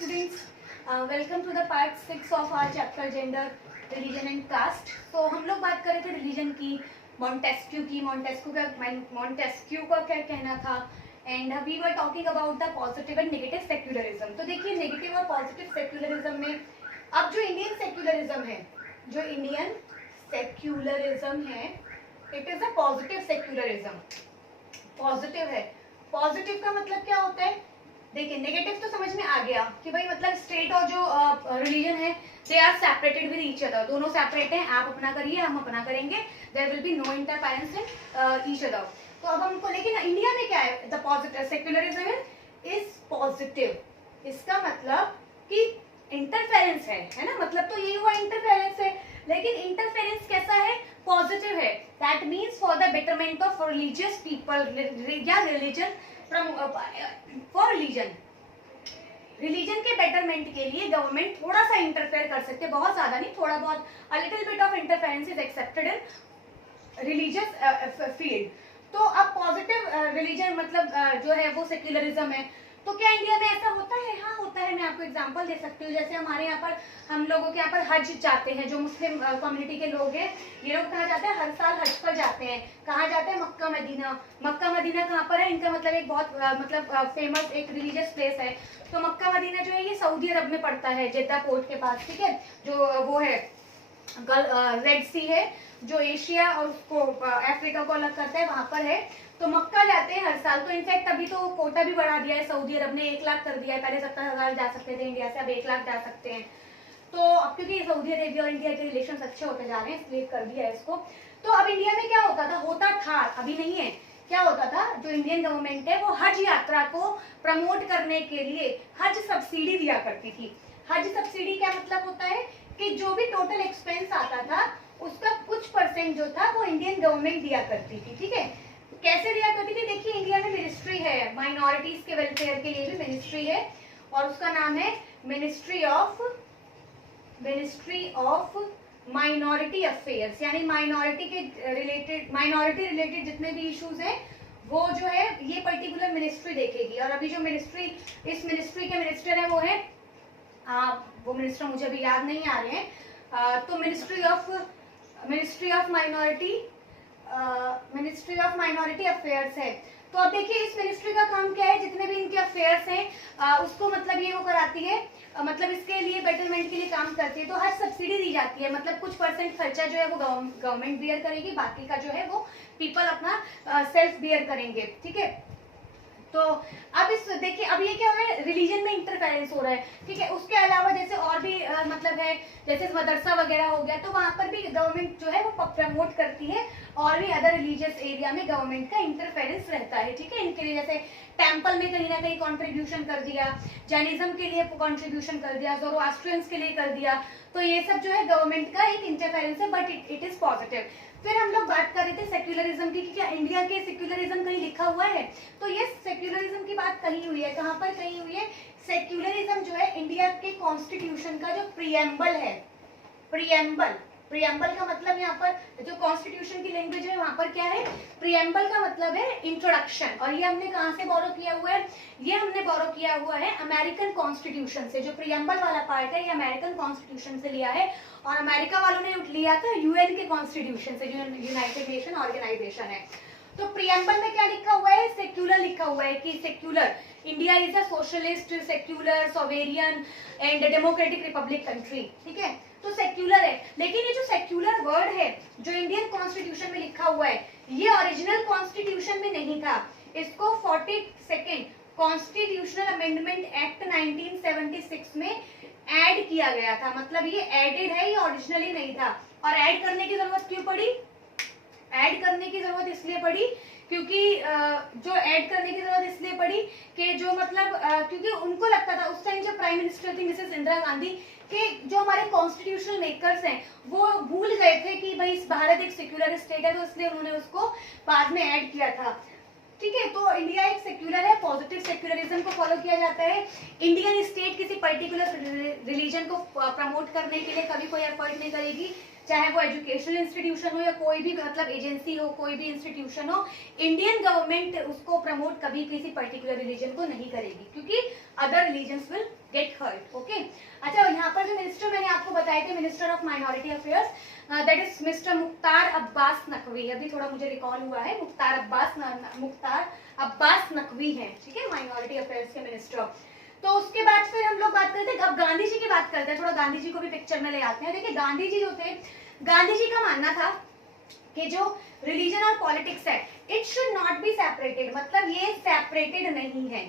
students, welcome to the part 6 of our chapter gender, religion and caste. तो हम लोग बात कर रहे थे रिलीजन की, मॉन्टेस्क्यू का क्या कहना था, and we were talking about the positive and negative secularism. तो देखिए नेगेटिव और पॉजिटिव सेक्युलरिज्म में अब जो इंडियन सेक्युलरिज्म है, it is a positive secularism. Positive है. पॉजिटिव का मतलब क्या होता है? देखिए नेगेटिव तो समझ में आ गया कि भाई मतलब स्टेट और जो रिलीजन है they are separated with each other. दोनों सेपरेट हैं, आप अपना करिए हम अपना करेंगे, there will be no interference in each other. तो अब हमको, लेकिन इंडिया में क्या है, the positive secularism is positive. इसका मतलब कि इंटरफेरेंस है ना, मतलब तो यही हुआ इंटरफेरेंस है. लेकिन इंटरफेरेंस कैसा है? पॉजिटिव है. That means for the betterment of religious people या रिलीजन, फॉर रिलीजन के बेटरमेंट के लिए गवर्नमेंट थोड़ा सा इंटरफेयर कर सकते हैं, बहुत ज्यादा नहीं, थोड़ा बहुत. A little bit of interference is accepted in religious field. तो अब पॉजिटिव रिलीजन मतलब जो है वो सेक्युलरिज्म है. तो क्या इंडिया में ऐसा होता है? हाँ होता है. मैं आपको एग्जांपल दे सकती हूँ. जैसे हमारे यहाँ पर हम लोगों के यहाँ पर हज जाते हैं, जो मुस्लिम कम्युनिटी के लोग हैं, ये लोग कहाँ जाते हैं? हर साल हज पर जाते हैं. कहाँ जाते हैं? Mecca Medina. मक्का मदीना कहाँ पर है? इनका मतलब एक बहुत मतलब फेमस एक रिलीजियस प्लेस है. तो मक्का मदीना जो है ये सऊदी अरब में पड़ता है, जेद्दा पोर्ट के पास. ठीक है, जो वो है रेड सी है, जो एशिया और उसको अफ्रीका को अलग करता है, वहां पर है. तो मक्का जाते हैं हर साल. तो इनफैक्ट अभी तो कोटा भी बढ़ा दिया है सऊदी अरब ने, 1 लाख कर दिया है. पहले 70,000 जा सकते थे इंडिया से, अब 1 लाख जा सकते हैं. तो अब क्योंकि सऊदी अरेबिया और इंडिया के रिलेशन अच्छे होते जा रहे हैं, इसलिए कर दिया है इसको. तो अब इंडिया में क्या होता था, अभी नहीं है. क्या होता था? जो इंडियन गवर्नमेंट है वो हज यात्रा को प्रमोट करने के लिए हज सब्सिडी दिया करती थी. हज सब्सिडी क्या मतलब होता है कि जो भी टोटल एक्सपेंस आता था उसका कुछ परसेंट जो था वो इंडियन गवर्नमेंट दिया करती थी. ठीक है, कैसे दिया करती थी? देखिए इंडिया में मिनिस्ट्री है, माइनॉरिटीज के वेलफेयर के लिए भी मिनिस्ट्री है, और उसका नाम है मिनिस्ट्री ऑफ माइनॉरिटी अफेयर्स. यानी माइनॉरिटी रिलेटेड जितने भी इश्यूज हैं वो जो है ये पर्टिकुलर मिनिस्ट्री देखेगी. और अभी जो इस मिनिस्ट्री के मिनिस्टर है वो है, वो मिनिस्टर मुझे अभी याद नहीं आ रहे हैं. तो मिनिस्ट्री ऑफ माइनॉरिटी अफेयर्स है. तो अब देखिए इस मिनिस्ट्री का काम क्या है? जितने भी इनके अफेयर्स हैं उसको मतलब ये वो कराती है, मतलब इसके लिए बेटरमेंट के लिए काम करती है. तो हर सब्सिडी दी जाती है, मतलब कुछ परसेंट खर्चा जो है वो गवर्नमेंट बियर करेगी, बाकी का जो है वो पीपल अपना सेल्फ बियर करेंगे. ठीक है, तो अब इस देखिए अब ये क्या हो रहा है? रिलीजन में इंटरफेरेंस हो रहा है. ठीक है, उसके अलावा जैसे और भी मतलब है, जैसे मदरसा वगैरह हो गया, तो वहां पर भी गवर्नमेंट जो है वो प्रमोट करती है, और भी अदर रिलीजियस एरिया में गवर्नमेंट का इंटरफेरेंस रहता है. ठीक है, इनके लिए जैसे टेम्पल में कहीं ना कहीं कंट्रीब्यूशन कर दिया, जैनिज्म के लिए कंट्रीब्यूशन कर दिया, ज़ोरोआस्ट्रियंस के लिए कर दिया. तो ये सब जो है गवर्नमेंट का एक इंटरफेरेंस है, बट इट इज पॉजिटिव. फिर हम लोग बात कर रहे थे सेक्युलरिज्म की, कि क्या इंडिया के सेक्युलरिज्म कहीं लिखा हुआ है? तो ये सेक्युलरिज्म की बात कही हुई है. कहाँ पर कही हुई है? सेक्युलरिज्म जो है इंडिया के कॉन्स्टिट्यूशन का जो प्रियम्बल है, प्रियम्बल का मतलब यहाँ पर जो कॉन्स्टिट्यूशन की लैंग्वेज है वहां पर क्या है? प्रियम्बल का मतलब है इंट्रोडक्शन. और ये हमने कहाँ से बोरो किया हुआ है? ये हमने बोरो किया हुआ है अमेरिकन कॉन्स्टिट्यूशन से. जो प्रियम्बल वाला पार्ट है ये अमेरिकन कॉन्स्टिट्यूशन से लिया है, और अमेरिका वालों ने लिया था यूएन के कॉन्स्टिट्यूशन से, जो यूनाइटेड नेशन ऑर्गेनाइजेशन है. तो प्रियम्बल में क्या लिखा हुआ है? सेक्युलर लिखा हुआ है, कि secular India is a socialist, secular, sovereign and democratic Republic country. ठीक है, तो सेक्युलर है. लेकिन ये जो सेक्युलर वर्ड है जो इंडियन कॉन्स्टिट्यूशन में लिखा हुआ है, ये ओरिजिनल कॉन्स्टिट्यूशन में नहीं था. इसको 42nd कॉन्स्टिट्यूशनल अमेंडमेंट एक्ट 1976 में ऐड किया गया था. मतलब ये एडेड है, ये ओरिजिनली नहीं था. और ऐड करने की जरूरत क्यों पड़ी? ऐड करने की जरूरत इसलिए पड़ी क्योंकि जो ऐड करने की जरूरत इसलिए पड़ी कि जो मतलब क्योंकि उनको लगता था उस टाइम जो प्राइम मिनिस्टर थी मिसेस इंदिरा गांधी, कि जो हमारे कॉन्स्टिट्यूशनल मेकर्स हैं वो भूल गए थे कि भाई भारत एक सेक्युलर स्टेट है, तो इसलिए उन्होंने उसको बाद में ऐड किया था. ठीक है, तो इंडिया एक सेक्युलर है, पॉजिटिव सेक्युलरिज्म को फॉलो किया जाता है. इंडियन स्टेट किसी पर्टिकुलर रिलीजन को प्रमोट करने के लिए कभी कोई एफर्ट नहीं करेगी, चाहे वो एजुकेशनल इंस्टीट्यूशन हो या कोई भी मतलब एजेंसी हो, कोई भी इंस्टीट्यूशन हो. इंडियन गवर्नमेंट उसको प्रमोट कभी किसी पर्टिकुलर रिलीजन को नहीं करेगी, क्योंकि other religions will get hurt. Okay. अच्छा, यहाँ पर जो मिनिस्टर मैंने आपको बताए थे, minister of minority affairs, that is mister Mukhtar Abbas Naqvi. अभी थोड़ा मुझे रिकॉल हुआ है, मुख्तार अब्बास नकवी हैं, ठीक है, माइनॉरिटी अफेयर्स के मिनिस्टर. तो उसके बाद फिर हम लोग बात करते हैं, अब गांधी जी की बात करते हैं, थोड़ा गांधी जी को भी पिक्चर में ले आते हैं. देखिए गांधी जी जो थे, गांधी जी का मानना था कि जो रिलीजन और पॉलिटिक्स है, it should not be separated, मतलब ये सेपरेटेड नहीं है.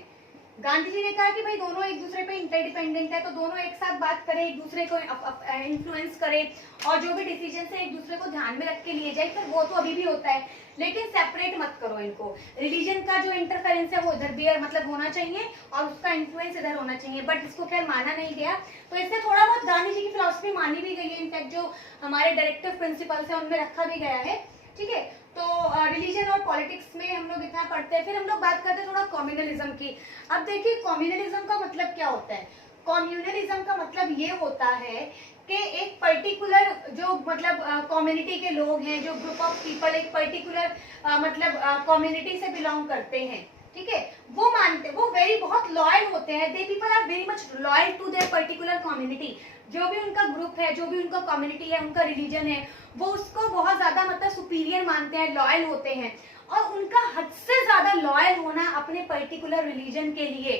गांधी जी ने कहा कि भाई दोनों एक दूसरे पे इंटरडिपेंडेंट है, तो दोनों एक साथ बात करें, एक दूसरे को इन्फ्लुएंस करें, और जो भी डिसीजन है एक दूसरे को ध्यान में रख के लिए जाए. फिर वो तो अभी भी होता है, लेकिन सेपरेट मत करो इनको. रिलीजन का जो इंटरफेरेंस है वो इधर भी मतलब होना चाहिए, और उसका इन्फ्लुएंस इधर होना चाहिए. बट इसको खैर माना नहीं गया, तो इससे थोड़ा बहुत गांधी जी की फिलॉसफी मानी भी गई है. इनफैक्ट जो हमारे डायरेक्टिव प्रिंसिपल्स है उनमें रखा भी गया है, ठीक है. तो रिलीजन और पॉलिटिक्स में हम लोग इतना पढ़ते हैं. फिर हम लोग बात करते हैं थोड़ा कम्युनलिज्म की. अब देखिए कम्युनलिज्म का मतलब क्या होता है. कम्युनलिज्म का मतलब ये होता है कि एक पर्टिकुलर जो मतलब कम्युनिटी के लोग हैं, जो ग्रुप ऑफ पीपल एक पर्टिकुलर मतलब कम्युनिटी से बिलोंग करते हैं, ठीक है, वो मानते, वो बहुत लॉयल होते हैं. They people are very much loyal to their particular community. जो भी उनका ग्रुप है, जो भी उनका कम्युनिटी है, उनका रिलीजन है, वो उसको बहुत ज्यादा मतलब सुपीरियर मानते हैं, लॉयल होते हैं. और उनका हद से ज्यादा लॉयल होना अपने पर्टिकुलर रिलीजन के लिए,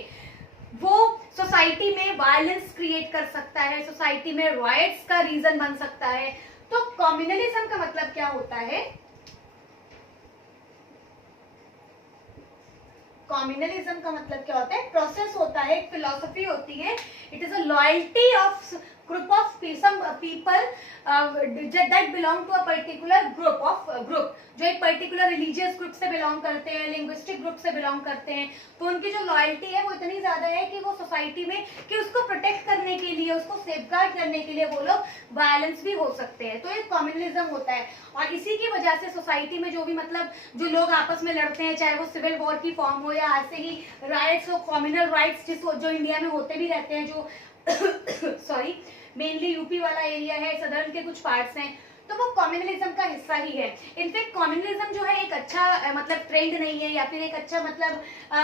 वो सोसाइटी में वायलेंस क्रिएट कर सकता है, सोसाइटी में राइट्स का रीजन बन सकता है. तो कम्युनलिज्म का मतलब क्या होता है. कम्युनलिज्म का मतलब क्या होता है, प्रोसेस होता है, एक फिलॉसफी होती है. It is a loyalty of group of people that belong to a particular group, जो एक पर्टिकुलर रिलीजियस ग्रुप से बिलोंग करते हैं, लिंग्विस्टिक ग्रुप से बिलोंग करते हैं. तो उनकी जो लॉयल्टी है वो इतनी ज्यादा है कि वो सोसाइटी में, कि उसको प्रोटेक्ट करने के लिए, उसको सेफगार्ड करने के लिए वो लोग वायलेंस भी हो सकते हैं. तो एक कम्युनलिज्म होता है. और इसी की वजह से सोसाइटी में जो भी मतलब जो लोग आपस में लड़ते हैं, चाहे वो सिविल वॉर की फॉर्म हो या ऐसे ही राइट्स हो, कम्युनल राइट्स जो इंडिया में होते भी रहते हैं, जो सॉरी मेनली यूपी वाला एरिया है, सदर्न के कुछ पार्ट्स हैं, तो वो कम्युनलिज्म का हिस्सा ही है. इनफैक्ट कम्युनलिज्म जो है एक अच्छा मतलब ट्रेंड नहीं है, या फिर एक अच्छा मतलब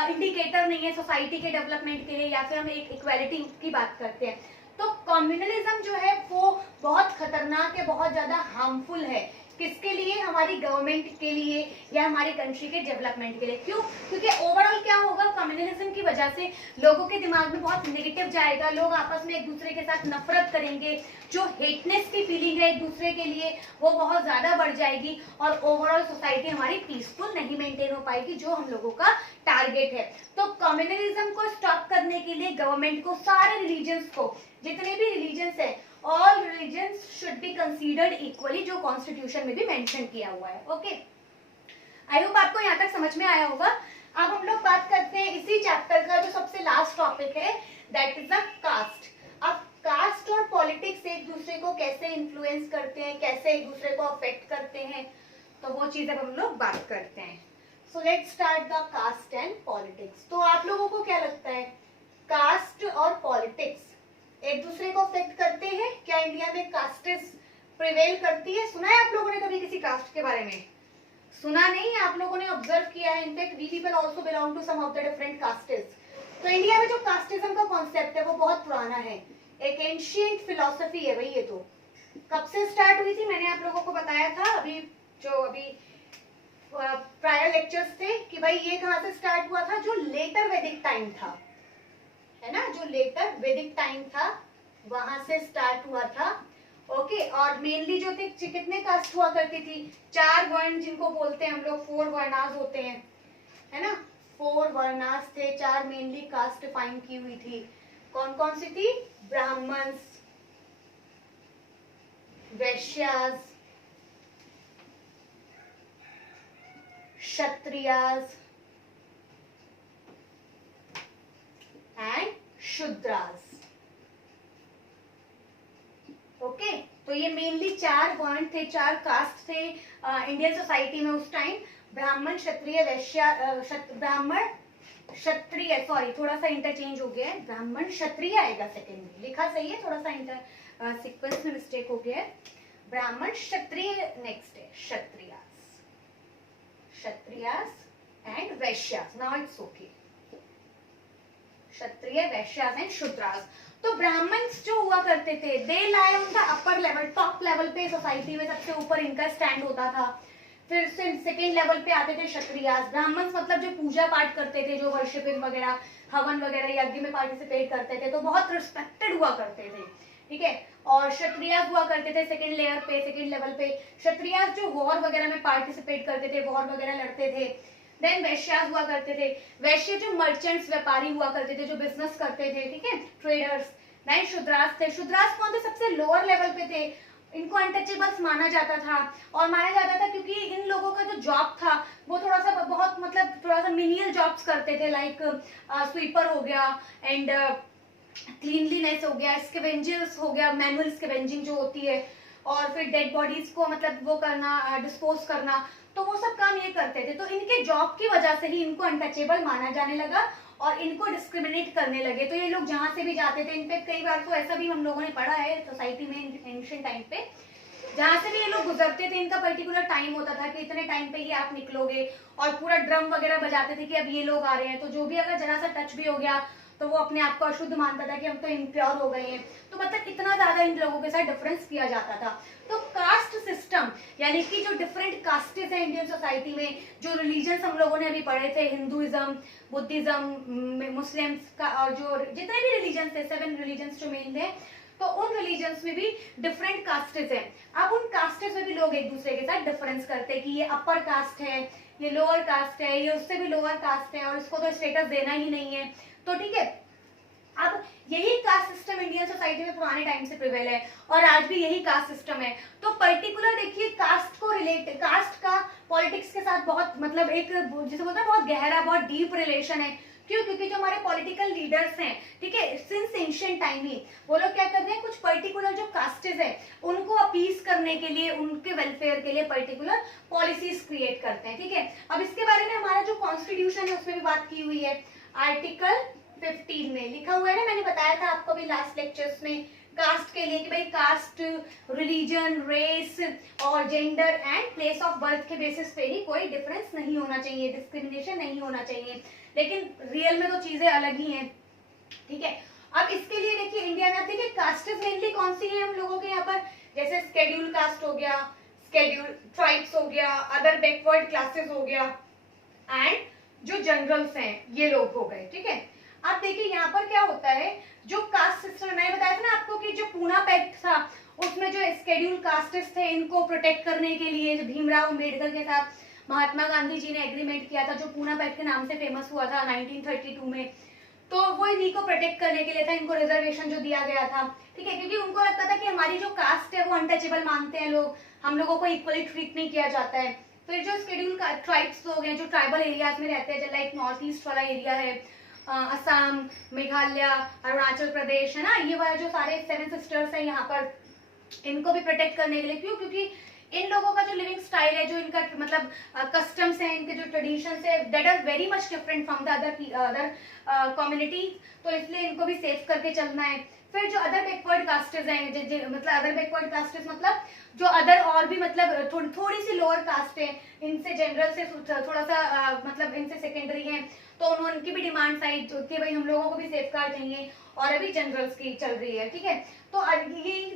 इंडिकेटर नहीं है सोसाइटी के डेवलपमेंट के लिए, या फिर हम एक इक्वालिटी की बात करते हैं. तो कम्युनलिज्म जो है वो बहुत खतरनाक है, बहुत ज्यादा हार्मफुल है. किसके लिए, हमारी गवर्नमेंट के लिए या हमारी कंट्री के डेवलपमेंट के लिए. क्यों, क्योंकि ओवरऑल क्या होगा, कम्युनलिज्म की वजह से लोगों के दिमाग में बहुत नेगेटिव जाएगा, लोग आपस में एक दूसरे के साथ नफरत करेंगे, जो हेटनेस की फीलिंग है एक दूसरे के लिए वो बहुत ज्यादा बढ़ जाएगी, और ओवरऑल सोसाइटी हमारी पीसफुल नहीं मेंटेन हो पाएगी, जो हम लोगों का टारगेट है. तो कम्युनलिज्म को स्टॉप करने के लिए गवर्नमेंट को सारे रिलीजन्स को, जितने भी रिलीजन्स है, all religions should be considered equally, जो कॉन्स्टिट्यूशन में भी मेंशन किया हुआ है. ओके, आई होप आपको यहाँ तक समझ में आया होगा. अब हम लोग बात करते हैं इसी चैप्टर का जो सबसे लास्ट टॉपिक है, दैट इज द कास्ट. अब कास्ट और पॉलिटिक्स एक दूसरे को कैसे इन्फ्लुएंस करते हैं, कैसे एक दूसरे को अफेक्ट करते हैं, तो वो चीज अब हम लोग बात करते हैं. So let's start the caste and politics. तो आप लोगों को क्या लगता है, कास्ट और पॉलिटिक्स एक दूसरे को अफेक्ट करते हैं क्या? इंडिया में कास्टेस प्रिवेल करती है? सुना है आप लोगों ने कभी किसी कास्ट के बारे में? सुना नहीं, आप लोगों ने ऑब्जर्व किया है. In fact we people also belong to some of the different castes. तो इंडिया में जो कास्टिज्म का कॉन्सेप्ट है वो बहुत पुराना है, एक एंशिएंट फिलॉसफी है भाई. ये तो कब से स्टार्ट हुई थी, मैंने आप लोगों को बताया था अभी प्रायर लेक्चर्स थे कि भाई ये कहाँ से स्टार्ट हुआ था, जो लेटर वैदिक टाइम था, है ना, जो लेटर वैदिक टाइम था वहां से स्टार्ट हुआ था. ओके, और मेनली जो थे कितने कास्ट हुआ करती थी, 4 वर्ण जिनको बोलते हैं हम लोग, 4 वर्णास होते हैं, है ना, 4 वर्णास थे, 4 मेनली कास्ट डिफाइन की हुई थी. कौन कौन सी थी? ब्राह्मण्स, वैश्यास, क्षत्रियास एंड शूद्रास. ओके, तो ये मेनली 4 वर्ण थे, 4 कास्ट थे इंडियन सोसाइटी में उस टाइम. ब्राह्मण, क्षत्रिय, वैश्य, ब्राह्मण, क्षत्रिय, सॉरी थोड़ा सा इंटरचेंज हो गया है, ब्राह्मण क्षत्रिय आएगा सेकंड में, लिखा सही है, थोड़ा सा इंटर सीक्वेंस में मिस्टेक हो गया है. ब्राह्मण, क्षत्रिय, नेक्स्ट है Kshatriyas, Kshatriyas and Vaishyas. Now it's okay. Kshatriya, Vaishyas and Shudras. तो ब्राह्मण्स जो हुआ करते थे they lie on the upper level, top level पे सोसाइटी में सबसे ऊपर इनका स्टैंड होता था। फिर से सेकेंड लेवल पे आते थे क्षत्रियास। ब्राह्मण्स मतलब जो पूजा पाठ करते थे, जो वर्शिपिंग वगैरह, हवन वगैरह यज्ञ में पार्टिसिपेट करते थे, तो बहुत रिस्पेक्टेड हुआ करते थे, ठीक है। और क्षत्रियास हुआ करते थे सेकेंड लेयर पे, सेकेंड लेवल पे। क्षत्रियास जो वॉर वगैरह में पार्टिसिपेट करते थे, वॉर वगैरह लड़ते थे। देन वैश्यास हुआ करते थे, वैश्य जो मर्चेंट्स, व्यापारी हुआ करते थे, जो बिजनेस करते थे, ठीक है, ट्रेडर्स। देन शूद्रास थे। शूद्रास कौन थे? सबसे लोअर लेवल पे थे, इनको अनटचेबल्स माना जाता था। और माना जाता था क्योंकि इन लोगों का जो जॉब था वो थोड़ा सा बहुत मतलब थोड़ा सा मिनियल जॉब्स करते थे, लाइक स्वीपर हो गया एंड क्लीनलीनेस हो गया, स्कैवेंजर्स हो गया, मैनुअल स्कैवेंजिंग जो होती है, और फिर डेड बॉडीज को मतलब वो करना, डिस्पोज करना, तो वो सब काम ये करते थे। तो इनके जॉब की वजह से ही इनको अनटचेबल माना जाने लगा और इनको डिस्क्रिमिनेट करने लगे। तो ये लोग जहां से भी जाते थे, इनफेक्ट कई बार तो ऐसा भी हम लोगों ने पढ़ा है सोसाइटी में एंशिएंट टाइम पे, जहां से भी ये लोग गुजरते थे इनका पर्टिकुलर टाइम होता था कि इतने टाइम पे ही आप निकलोगे, और पूरा ड्रम वगैरह बजाते थे कि अब ये लोग आ रहे हैं। तो जो भी अगर जरा सा टच भी हो गया तो वो अपने आप को अशुद्ध मानता था कि हम तो इम्प्योर हो गए हैं। तो मतलब इतना ज्यादा इन लोगों के साथ डिफरेंस किया जाता था। तो कास्ट सिस्टम यानी कि जो डिफरेंट कास्टेस है इंडियन सोसाइटी में, जो रिलीजन्स हम लोगों ने अभी पढ़े थे, हिंदुइज्म, बुद्धिज्म, मुस्लिम्स का, और जो जितने भी रिलीजन थे, 7 रिलीजन्स जो मेन थे, तो उन रिलीजन्स में भी डिफरेंट कास्टेस हैं। अब उन कास्टेस में भी लोग एक दूसरे के साथ डिफरेंस करते हैं कि ये अपर कास्ट है, ये लोअर कास्ट है, ये उससे भी लोअर कास्ट है और इसको तो स्टेटस देना ही नहीं है। तो ठीक है, अब यही कास्ट सिस्टम इंडियन सोसाइटी में पुराने टाइम से प्रिवेल है और आज भी यही कास्ट सिस्टम है। तो पर्टिकुलर देखिए कास्ट को रिलेट, कास्ट का पॉलिटिक्स के साथ बहुत मतलब एक जिसे बोलते हैं बहुत गहरा, बहुत डीप रिलेशन है। क्यों? क्योंकि जो हमारे पॉलिटिकल लीडर्स हैं, ठीक है, सिंस एंशिएंट टाइम ही वो लोग क्या कर रहे हैं, कुछ पर्टिकुलर जो कास्टेस है उनको अपीज करने के लिए, उनके वेलफेयर के लिए पर्टिकुलर पॉलिसीज क्रिएट करते हैं, ठीक है। अब इसके बारे में हमारा जो कॉन्स्टिट्यूशन है उसमें भी बात की हुई है। आर्टिकल 15 में लिखा हुआ है ना, मैंने बताया था आपको भी लास्ट लेक्चर्स में कास्ट के लिए कि भाई कास्ट, रिलीजन, रेस और gender and place of birth के बेसिस पे ही कोई डिफरेंस नहीं होना चाहिए, डिस्क्रिमिनेशन नहीं होना चाहिए। लेकिन रियल में तो चीजें अलग ही हैं, ठीक है। अब इसके लिए देखिए इंडिया में, देखिए कास्टेस मेनली कौन सी है हम लोगों के यहाँ पर, जैसे स्केड्यूल कास्ट हो गया, स्केड्यूल ट्राइब्स हो गया, अदर बैकवर्ड क्लासेस हो गया एंड जो जनरल्स हैं ये लोग हो गए, ठीक है। अब देखिए यहाँ पर क्या होता है, जो कास्ट सिस्टम मैंने बताया था ना आपको कि जो पूना पैक्ट था उसमें जो स्केड्यूल कास्टेस थे इनको प्रोटेक्ट करने के लिए भीमराव अम्बेडकर के साथ महात्मा गांधी जी ने एग्रीमेंट किया था, जो पूना पैक्ट के नाम से फेमस हुआ था 1932 में। तो वो इन्हीं को प्रोटेक्ट करने के लिए था, इनको रिजर्वेशन जो दिया गया था, ठीक है, क्योंकि उनको लगता था कि हमारी जो कास्ट है वो अनटचेबल मानते हैं लोग, हम लोगों को इक्वली ट्रीट नहीं किया जाता है। फिर जो स्केड्यूल ट्राइब्स लोग हैं जो ट्राइबल एरियाज में रहते हैं, लाइक नॉर्थ ईस्ट वाला एरिया है, असम, मेघालय, अरुणाचल प्रदेश, है ना, ये वाला जो सारे 7 सिस्टर्स हैं यहाँ पर, इनको भी प्रोटेक्ट करने के लिए। क्यों? क्योंकि इन लोगों का जो लिविंग स्टाइल है, जो इनका मतलब कस्टम्स है, इनके जो ट्रेडिशंस है, that are very much different from the other community, तो इसलिए इनको भी सेव करके चलना है। फिर जो अदर बैकवर्ड कास्टेस हैं, मतलब अदर बैकवर्ड कास्टेस मतलब जो अदर और भी मतलब थोड़ी सी लोअर कास्ट है, इनसे जनरल से थोड़ा सा मतलब इनसे सेकेंडरी है, तो उनकी भी डिमांड्स आई कि भाई हम लोगों को भी सेफगार्ड चाहिए, और अभी जनरल्स की चल रही है, ठीक है। तो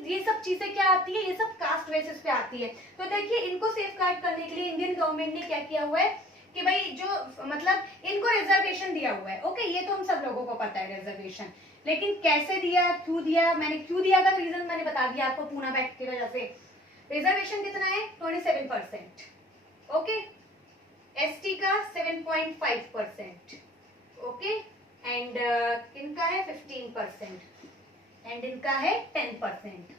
ये सब चीजें क्या आती है, ये सब कास्ट बेसिस पे आती है। तो देखिए इनको सेफगार्ड करने के लिए इंडियन गवर्नमेंट ने क्या किया हुआ है कि भाई जो मतलब इनको रिजर्वेशन दिया हुआ है, ओके, ये तो हम सब लोगों को पता है रिजर्वेशन, लेकिन कैसे दिया, क्यों दिया, मैंने क्यों दिया का रीजन मैंने बता दिया आपको, पूना पैक्ट की वजह से। रिजर्वेशन कितना है? 27%, ओके, एसटी का 7.5%, ओके, एंड इनका है 15% एंड इनका है 10%,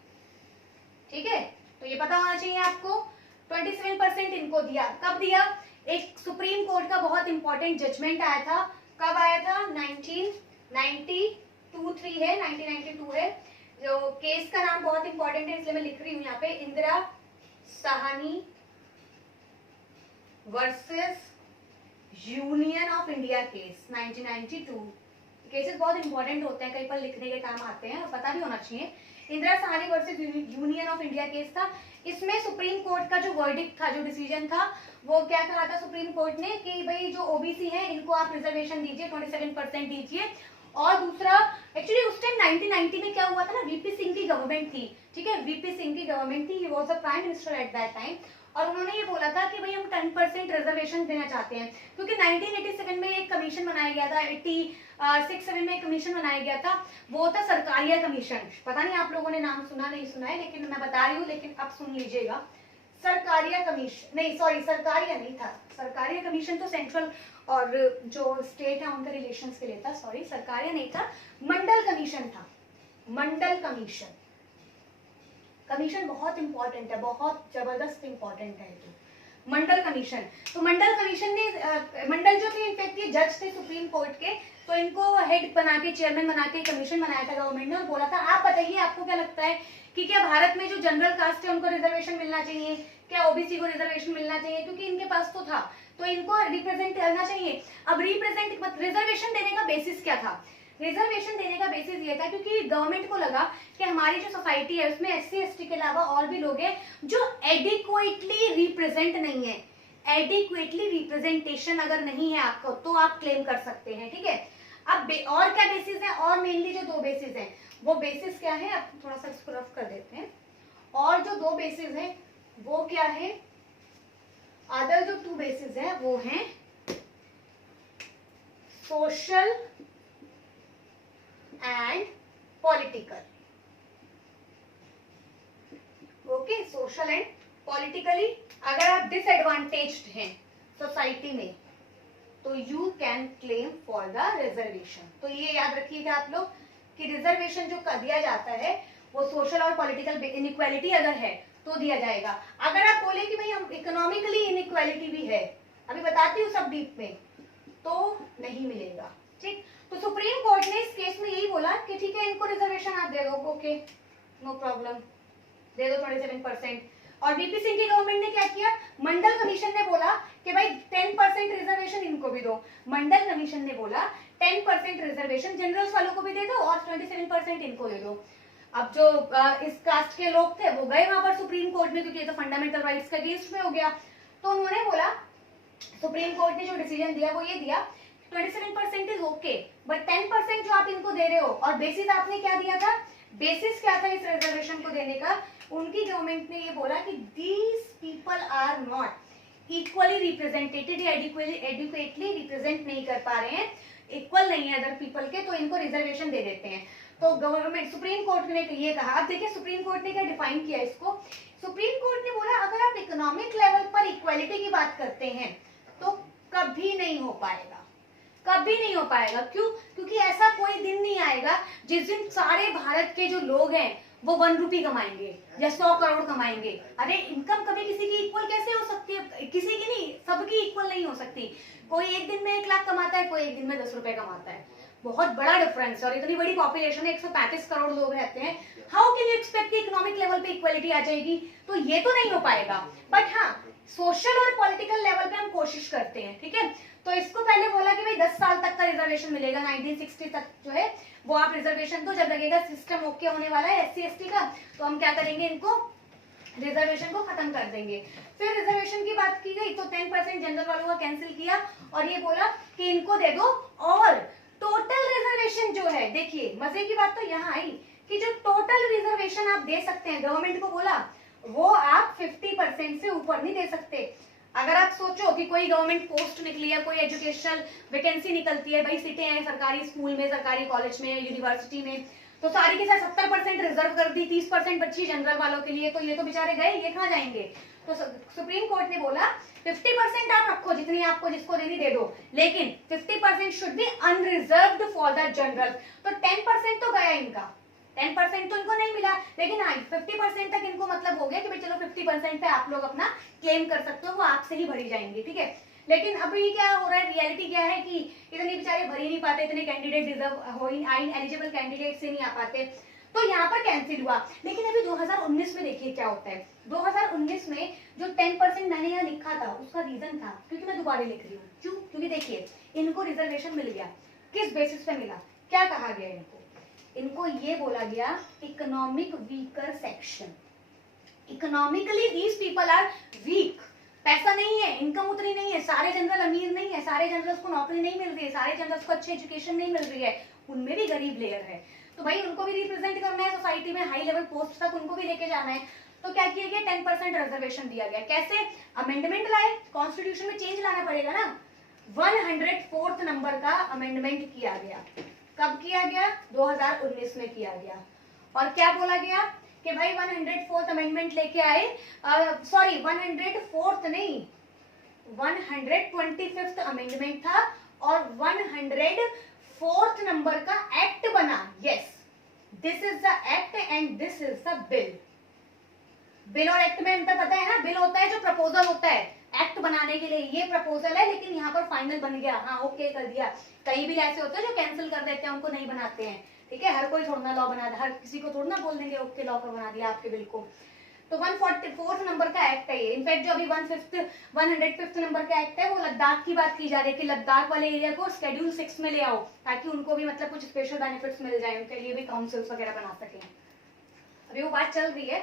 ठीक है। तो ये पता होना चाहिए आपको। 27% इनको दिया, कब दिया? एक सुप्रीम कोर्ट का बहुत इंपॉर्टेंट जजमेंट आया था, कब आया था? 1992 है, 1992 है। जो केस का नाम बहुत इंपॉर्टेंट है इसलिए मैं लिख रही हूँ यहाँ पे, Indira Sahni versus union of India case 1992। Cases बहुत इंपॉर्टेंट होते हैं, कई पर लिखने के काम आते हैं और पता भी होना चाहिए। Indira Sahni versus union of India case था। इसमें सुप्रीम कोर्ट का जो वर्डिक्ट था, जो डिसीजन था, वो क्या कहा था सुप्रीम कोर्ट ने कि भाई जो ओबीसी है इनको आप रिजर्वेशन दीजिए, 27% दीजिए, और दूसरा एक्चुअली उस टाइम 1990 में क्या हुआ था ना, वीपी सिंह की गवर्नमेंट थी, ठीक है, वीपी सिंह की गवर्नमेंट थी, he was the prime minister at that time, और उन्होंने ये बोला था कि भाई हम 10% रिजर्वेशन देना चाहते हैं, क्योंकि 1987 में एक कमीशन बनाया गया था, 86-7 में एक कमीशन बनाया गया था, वो था सरकारिया कमीशन। पता नहीं आप लोगों ने नाम सुना नहीं सुना है, लेकिन मैं बता रही हूँ, लेकिन अब सुन लीजिएगा। सरकारिया कमीशन नहीं, सॉरी सरकारिया नहीं था, सरकारिया कमीशन तो सेंट्रल और जो स्टेट है उनके रिलेशंस के लिए था, सॉरी सरकारिया नहीं था, मंडल कमीशन था, मंडल कमीशन। कमीशन बहुत इंपॉर्टेंट है, बहुत जबरदस्त इंपॉर्टेंट है तो मंडल कमीशन। तो मंडल कमीशन ने मंडल जो थे इनफैक्ट ये जज थे सुप्रीम कोर्ट के, तो इनको हेड बना के, चेयरमैन बना के कमीशन बनाया था गवर्नमेंट ने, और बोला था आप बताइए आपको क्या लगता है कि क्या भारत में जो जनरल कास्ट है उनको रिजर्वेशन मिलना चाहिए, क्या ओबीसी को रिजर्वेशन मिलना चाहिए, क्योंकि इनके पास तो था, तो इनको रिप्रेजेंट करना चाहिए। अब रिजर्वेशन देने का बेसिस क्या था, रिजर्वेशन देने का बेसिस ये था क्योंकि गवर्नमेंट को लगा कि हमारी जो सोसाइटी है उसमें एससी एसटी के अलावा और भी लोग हैं जो एडिक्वेटली रिप्रेजेंट नहीं है, एडिक्वेटली रिप्रेजेंटेशन अगर नहीं है आपको तो आप क्लेम कर सकते हैं, ठीक है। अब और क्या बेसिस है, और मेनली जो दो बेसिस हैं वो बेसिस क्या है, अब थोड़ा सा इसको रफ कर देते हैं, और जो दो बेसिस हैं वो क्या है, अदर जो टू बेसिस है वो हैं social and political, okay, social and politically अगर आप डिसएडवांटेज्ड हैं सोसाइटी में तो you can claim for the reservation. तो ये याद रखिएगा आप लोग कि रिजर्वेशन जो दिया जाता है वो सोशल और पॉलिटिकल इनइक्वालिटी अगर है तो दिया जाएगा। अगर आप बोले कि भाई हम इकोनॉमिकली इनइक्वालिटी भी है, अभी बताती हूँ सब डीप में, तो नहीं मिलेगा, ठीक। तो सुप्रीम कोर्ट ने इस केस में यही बोला कि ठीक है इनको रिजर्वेशन आप दे दो, ओके नो प्रॉब्लम, दे दो 27%। और वीपी सिंह की गवर्नमेंट ने क्या किया, मंडल कमीशन ने बोला कि भाई 10% रिजर्वेशन इनको भी दो, मंडल कमीशन ने बोला 10% रिजर्वेशन जनरल्स वालों को भी दे दो और 27% इनको दे दो। अब जो इस कास्ट के लोग थे वो गए वहां पर सुप्रीम कोर्ट में, क्योंकि ये तो फंडामेंटल राइट्स के अगेंस्ट में हो गया, तो उन्होंने बोला, सुप्रीम कोर्ट ने जो डिसीजन दिया वो ये दिया 27% इज ओके, बट 10% जो आप इनको दे रहे हो, और बेसिस आपने क्या दिया था, बेसिस क्या था इस रिजर्वेशन को देने का, उनकी गवर्नमेंट ने ये बोला कि these people are not equally represented, adequately represent नहीं कर पा रहे हैं, इक्वल नहीं है अदर पीपल के, तो इनको रिजर्वेशन दे देते हैं। तो गवर्नमेंट सुप्रीम कोर्ट ने ये कहा। अब देखिए सुप्रीम कोर्ट ने क्या डिफाइन किया इसको, सुप्रीम कोर्ट ने बोला अगर आप इकोनॉमिक लेवल पर इक्वालिटी की बात करते हैं तो कभी नहीं हो पाएगा, कभी नहीं हो पाएगा। क्यों? क्योंकि ऐसा कोई दिन नहीं आएगा जिस दिन सारे भारत के जो लोग हैं वो 1 रुपये कमाएंगे या 100 करोड़ कमाएंगे। अरे इनकम कभी किसी की इक्वल कैसे हो सकती है, किसी की नहीं, सबकी इक्वल नहीं हो सकती। कोई एक दिन में 1 लाख कमाता है, कोई एक दिन में 10 रुपए कमाता है, बहुत बड़ा डिफरेंस। और इतनी बड़ी पॉपुलेशन है, 135 करोड़ लोग रहते हैं, हाउ कैन यू एक्सपेक्ट कि इकोनॉमिक लेवल पे इक्वालिटी आ जाएगी? तो ये तो नहीं हो पाएगा। बट हाँ, सोशल और पॉलिटिकल लेवल पे हम कोशिश करते हैं, ठीक है। तो इसको पहले बोला कि भाई 10 साल तक का रिजर्वेशन मिलेगा, 1960 तक जो है वो आप रिजर्वेशन दो। जब लगेगा सिस्टम ओके होने वाला है SC ST का, तो हम क्या करेंगे, इनको रिजर्वेशन को खत्म कर देंगे। फिर रिजर्वेशन की बात की गई तो 10% जनरल वालों का कैंसिल किया और ये बोला कि इनको दे दो। और टोटल रिजर्वेशन जो है, देखिए मजे की बात तो यहाँ आई कि जो टोटल रिजर्वेशन आप दे सकते हैं, गवर्नमेंट को बोला वो आप 50% से ऊपर नहीं दे सकते। अगर आप सोचो कि कोई गवर्नमेंट पोस्ट निकली है, कोई एजुकेशनल वैकेंसी निकलती है, भाई सीटें हैं सरकारी स्कूल में, सरकारी कॉलेज में, यूनिवर्सिटी में, तो सारी की सारी 70% रिजर्व कर दी, 30% बची जनरल वालों के लिए, तो ये तो बेचारे गए, ये कहाँ जाएंगे? तो सुप्रीम कोर्ट ने बोला 50% आप रखो, जितनी आपको जिसको देनी दे दो, लेकिन 50% should be unreserved for the general. तो 10% तो गया इनका, 10% तो इनको नहीं मिला, लेकिन हाँ 50% तक इनको मतलब हो गया कि भाई चलो 50% पे आप लोग अपना क्लेम कर सकते हो, वो आपसे ही भरी जाएंगी, ठीक है। लेकिन अभी क्या हो रहा है, रियलिटी क्या है कि इतने बेचारे भर ही नहीं पाते, इतने कैंडिडेट डिजर्व हो एलिजिबल कैंडिडेट से नहीं आ पाते, तो यहाँ पर कैंसिल हुआ। लेकिन अभी 2019 में देखिए क्या होता है। 2019 में जो 10% मैंने यहाँ लिखा था उसका रीजन था, क्योंकि मैं दोबारा लिख रही हूँ, क्यों? क्योंकि देखिए इनको रिजर्वेशन मिल गया, किस बेसिस पे मिला, क्या कहा गया इनको ये बोला गया economic weaker section. Economically these people are weak, पैसा नहीं है, इनकम उतनी नहीं है, सारे जनरल अमीर नहीं है, सारे जनरल्स को नौकरी नहीं मिल रही है, सारे जनरल्स को अच्छी एजुकेशन नहीं मिल रही है, उनमें भी गरीब लेयर है, तो भाई उनको भी रिप्रेजेंट करना है सोसाइटी में, हाई लेवल पोस्ट तक उनको भी लेके जाना है। तो क्या किया गया, 10% रिजर्वेशन दिया गया। कैसे, अमेंडमेंट लाए, कॉन्स्टिट्यूशन में चेंज लाना पड़ेगा ना। 104th नंबर का अमेंडमेंट किया गया। कब किया गया, 2019 में किया गया। और क्या बोला गया कि भाई 104th अमेंडमेंट लेके आए, सॉरी 104th नहीं, 125th अमेंडमेंट था और 104th नंबर का एक्ट बना। Yes, this is the act and this is the bill. Bill और एक्ट में अंतर पता है ना, बिल होता है जो प्रपोजल होता है एक्ट बनाने के लिए, ये प्रपोजल है लेकिन यहाँ पर फाइनल बन गया, हाँ ओके कर दिया। कई बिल ऐसे होते हैं जो कैंसिल कर देते हैं, उनको नहीं बनाते हैं, ठीक है। हर कोई थोड़ा ना लॉ बना, हर किसी को थोड़ा ना बोल देंगे ओके लॉ कर बना दिया आपके बिल को। तो 144th नंबर का एक्ट है ये। इनफैक्ट जो अभी 105th नंबर का एक्ट है वो लद्दाख की बात की जा रही है कि लद्दाख वाले एरिया को शेड्यूल 6 में ले आओ, ताकि उनको भी मतलब कुछ स्पेशल बेनिफिट्स मिल जाए, उनके लिए भी काउंसिल्स वगैरह बना सके। अभी वो बात चल रही है।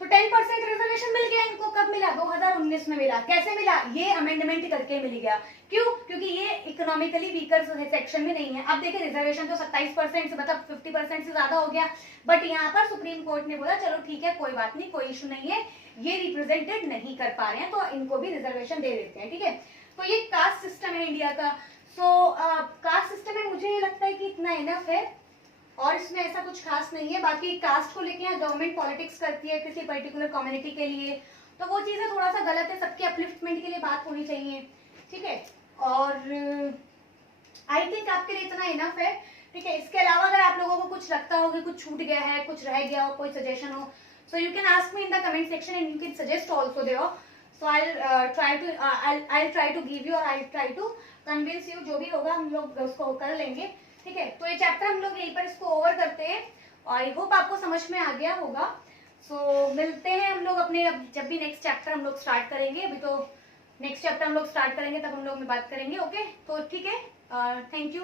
तो 10% रिजर्वेशन मिल गया इनको। कब मिला, 2019 में मिला। कैसे मिला, ये अमेंडमेंट करके मिल गया। क्यों, क्योंकि ये इकोनॉमिकली वीकर सेक्शन में नहीं है। अब देखिए रिजर्वेशन तो 27% से मतलब 50% से ज्यादा हो गया, बट यहाँ पर सुप्रीम कोर्ट ने बोला चलो ठीक है कोई बात नहीं, कोई इशू नहीं है, ये रिप्रेजेंटेड नहीं कर पा रहे हैं तो इनको भी रिजर्वेशन दे देते हैं, ठीक है। तो ये कास्ट सिस्टम है इंडिया का। सो कास्ट सिस्टम में मुझे लगता है कि इतना इनफ है और इसमें ऐसा कुछ खास नहीं है। बाकी कास्ट को लेके यहाँ गवर्नमेंट पॉलिटिक्स करती है किसी पर्टिकुलर कम्युनिटी के लिए, तो वो चीजें थोड़ा सा गलत है। सबके अपलिफ्टमेंट के लिए बात होनी चाहिए, ठीक है। और आई थिंक आपके लिए इतना इनफ है, ठीक है। इसके अलावा अगर आप लोगों को कुछ लगता हो कि कुछ छूट गया है, कुछ रह गया हो, कोई सजेशन हो, so you can ask me in the comment section and you can suggest also there. So I'll try to give you और I'll try to convince you, जो भी होगा हम लोग उसको कर लेंगे, ठीक है। तो ये चैप्टर हम लोग यहीं पर इसको ओवर करते हैं और आई होप आपको समझ में आ गया होगा। सो मिलते हैं हम लोग अपने, जब भी नेक्स्ट चैप्टर हम लोग स्टार्ट करेंगे। अभी तो नेक्स्ट चैप्टर हम लोग स्टार्ट करेंगे तब हम लोग में बात करेंगे, ओके। तो ठीक है, थैंक यू।